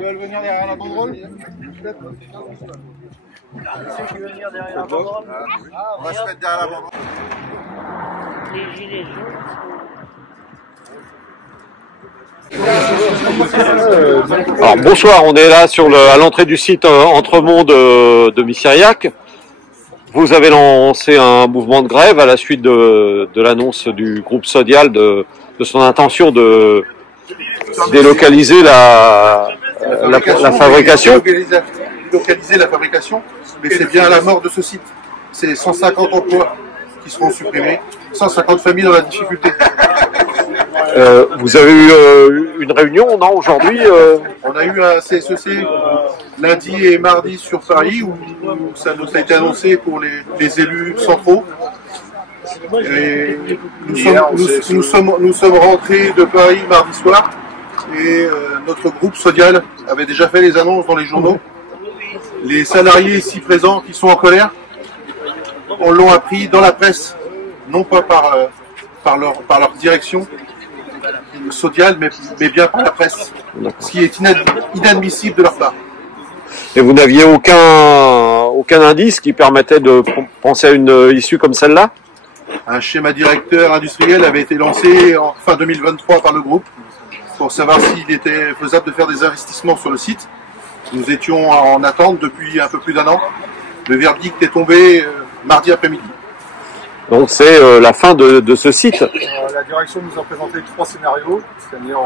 Ils veulent venir derrière la banderole. On va se mettre derrière la banderole. Les gilets jaunes. Alors bonsoir, on est là à l'entrée du site Entremont de Missiriac. Vous avez lancé un mouvement de grève à la suite de l'annonce du groupe Sodial de son intention de délocaliser la fabrication. Délocaliser la fabrication, mais c'est bien à la mort de ce site. C'est 150 emplois qui seront supprimés, 150 familles dans la difficulté. Vous avez eu une réunion, non, aujourd'hui On a eu un CSEC lundi et mardi sur Paris où ça nous a été annoncé pour les élus centraux. Et nous sommes rentrés de Paris mardi soir et notre groupe Sodial avait déjà fait les annonces dans les journaux. Les salariés ici présents qui sont en colère, on l'ont appris dans la presse, non pas par leur direction Sodial, mais bien par la presse, ce qui est inadmissible de leur part. Et vous n'aviez aucun indice qui permettait de penser à une issue comme celle-là? Un schéma directeur industriel avait été lancé en fin 2023 par le groupe pour savoir s'il était faisable de faire des investissements sur le site. Nous étions en attente depuis un peu plus d'un an. Le verdict est tombé mardi après-midi. Donc c'est la fin de ce site. La direction nous a présenté 3 scénarios, c'est-à-dire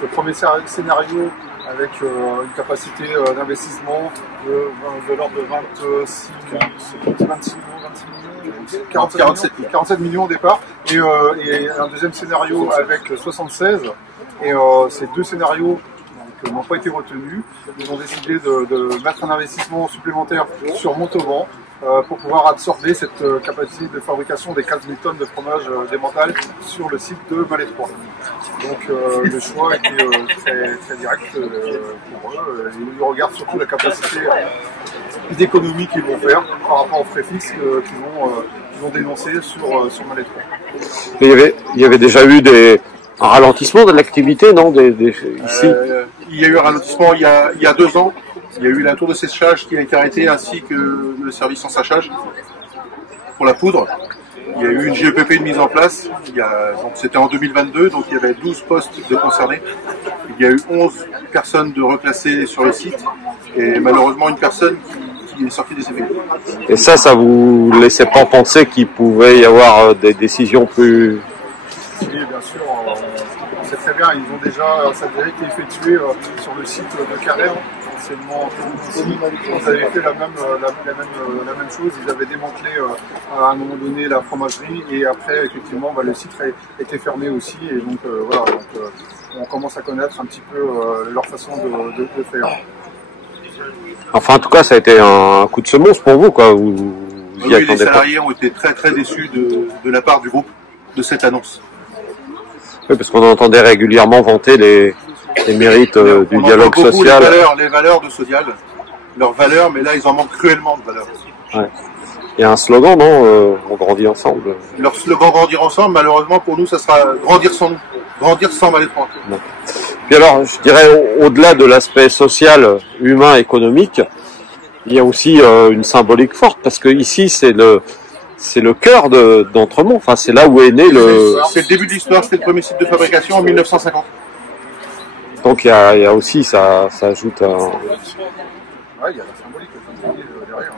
le premier scénario avec une capacité d'investissement de l'ordre de 47 millions au départ, et un deuxième scénario avec 76, et ces deux scénarios n'ont pas été retenus. Ils ont décidé de mettre un investissement supplémentaire sur Montauban pour pouvoir absorber cette capacité de fabrication des 15 000 tonnes de fromage démental sur le site de Malétroit. Donc le choix était très direct pour eux. Ils regardent surtout la capacité d'économie qu'ils vont faire par rapport aux frais fixes qu'ils vont dénoncer sur Malétroit. Il y avait déjà eu un ralentissement de l'activité, non, ici? Il y a eu un ralentissement il y a 2 ans. Il y a eu la tour de séchage qui a été arrêtée ainsi que le service en sachage pour la poudre. Il y a eu une GEPP de mise en place. Donc c'était en 2022, donc il y avait 12 postes de concernés. Il y a eu 11 personnes de reclassées sur le site et malheureusement une personne qui est sortie des effectifs. Et ça vous laissait pas penser qu'il pouvait y avoir des décisions plus... Oui, bien sûr, on sait très bien, ça a déjà été effectué sur le site de Carrère, anciennement. Ils avaient fait la même chose, ils avaient démantelé à un moment donné la fromagerie et après, effectivement, le site a été fermé aussi et donc voilà, on commence à connaître un petit peu leur façon de faire. Enfin, en tout cas, ça a été un coup de semonce pour vous, quoi. Vous y oui, les salariés ont été très très déçus de la part du groupe de cette annonce. Oui, parce qu'on entendait régulièrement vanter les mérites du dialogue social. Les valeurs de Sodial, leurs valeurs, mais là ils en manquent cruellement de valeurs. Ouais. Il y a un slogan, non, on grandit ensemble. Leur slogan grandir ensemble, malheureusement pour nous, ça sera grandir sans nous, grandir sans Malétroit. Puis alors, je dirais, au-delà de l'aspect social, humain, économique, il y a aussi une symbolique forte, parce que ici c'est le cœur d'Entremont. Enfin, c'est là où est né C'est le début de l'histoire. C'était le premier site de fabrication en 1950. Donc il y a aussi ça ajoute un. Ouais, il y a la symbolique derrière.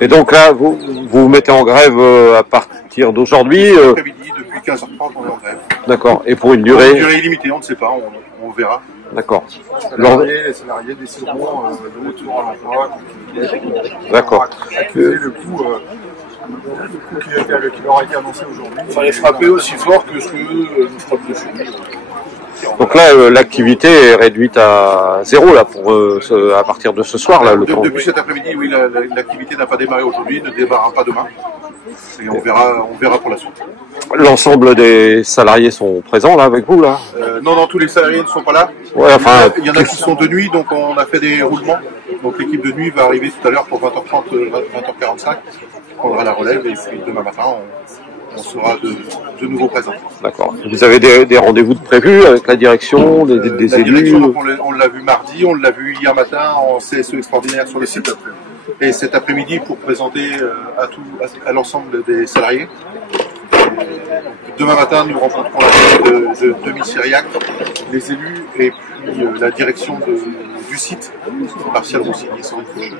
Et donc là, vous vous mettez en grève à partir d'aujourd'hui. Après-midi, depuis 15h30, on est en grève. D'accord. Et pour une durée. Une durée illimitée, on ne sait pas, on verra. D'accord. Les salariés décideront de retour à l'emploi. D'accord. Accuser le coût qui leur a été annoncé aujourd'hui. Il fallait frapper aussi fort que ce que nous frappent dessus. Donc là, l'activité est réduite à 0 là à partir de ce soir là. Depuis cet après-midi, oui, l'activité n'a pas démarré aujourd'hui, ne démarrera pas demain, et on verra pour la suite. L'ensemble des salariés sont présents là avec vous là? Non, tous les salariés ne sont pas là. Ouais, enfin, il y en a qui sont de nuit, donc on a fait des roulements. Donc l'équipe de nuit va arriver tout à l'heure pour 20h30, 20h45. On prendra la relève et puis demain matin, on sera de nouveau présent. D'accord. Vous avez des rendez-vous de prévus avec la direction, des La élus? direction, donc, on l'a vu mardi, on l'a vu hier matin en CSE extraordinaire sur le site. Et cet après-midi pour présenter à l'ensemble des salariés. Demain matin, nous rencontrons la tête de Missiriac, les élus et puis la direction du site, partiellement signée sur une feuille,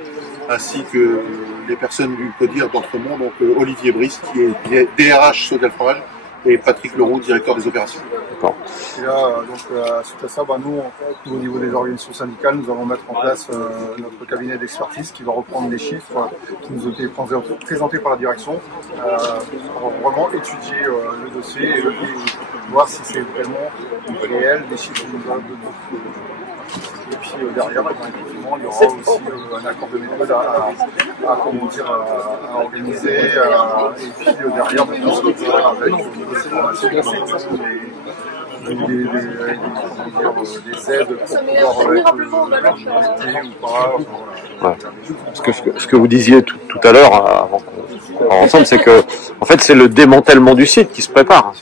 ainsi que les personnes du CODIR d'Entremont, donc Olivier Brice, qui est DRH Sodial Fromage, et Patrick Leroux, directeur des opérations. D'accord. Et là, suite à ça, nous, au niveau des organisations syndicales, nous allons mettre en place notre cabinet d'expertise qui va reprendre les chiffres qui nous ont été présentés par la direction pour vraiment étudier le dossier et voir si c'est vraiment réel, des chiffres qui nous ont donnés. Et puis derrière, effectivement, il y aura aussi un accord de méthode à organiser. Et puis derrière, tout ce qui va avec des formations, des aides pour pouvoir être ou pas. Ouais. Ce que vous disiez tout à l'heure, avant qu'on parle ensemble, c'est que en fait c'est le démantèlement du site qui se prépare.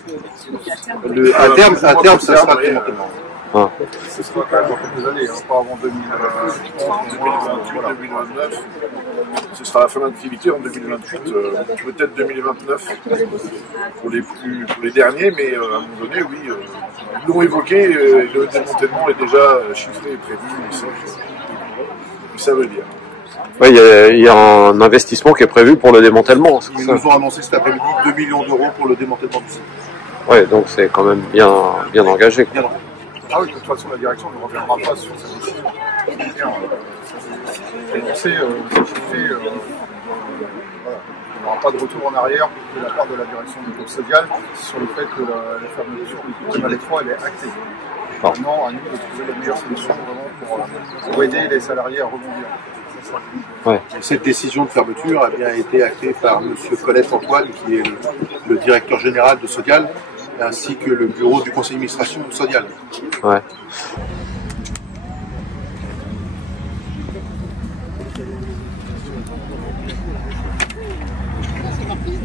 À terme, ça sera le démantèlement. Ah. Ce sera quand même dans quelques années, pas avant 2029. Ce sera la fin d'activité en 2028, peut-être 2029 pour les derniers, mais à un moment donné, oui, ils l'ont évoqué, le démantèlement est déjà chiffré et prévu, ça veut dire. Oui, il y a un investissement qui est prévu pour le démantèlement. Ils nous ont annoncé cet après-midi 2 millions d'euros pour le démantèlement du site. Oui, donc c'est quand même bien engagé. Bien engagé. Ah oui, de toute façon, la direction ne reviendra pas sur cette décision. On sait, il n'y aura pas de retour en arrière de la part de la direction du groupe Sodial sur le fait que la fermeture du Mal 3 elle est actée. Maintenant, à nous de trouver la meilleure solution vraiment pour aider les salariés à rebondir. Ouais. Cette décision de fermeture a bien été actée par M. Colette Antoine, qui est le directeur général de Sodial, ainsi que le bureau du conseil d'administration de Sodial. Ouais. C'est parti.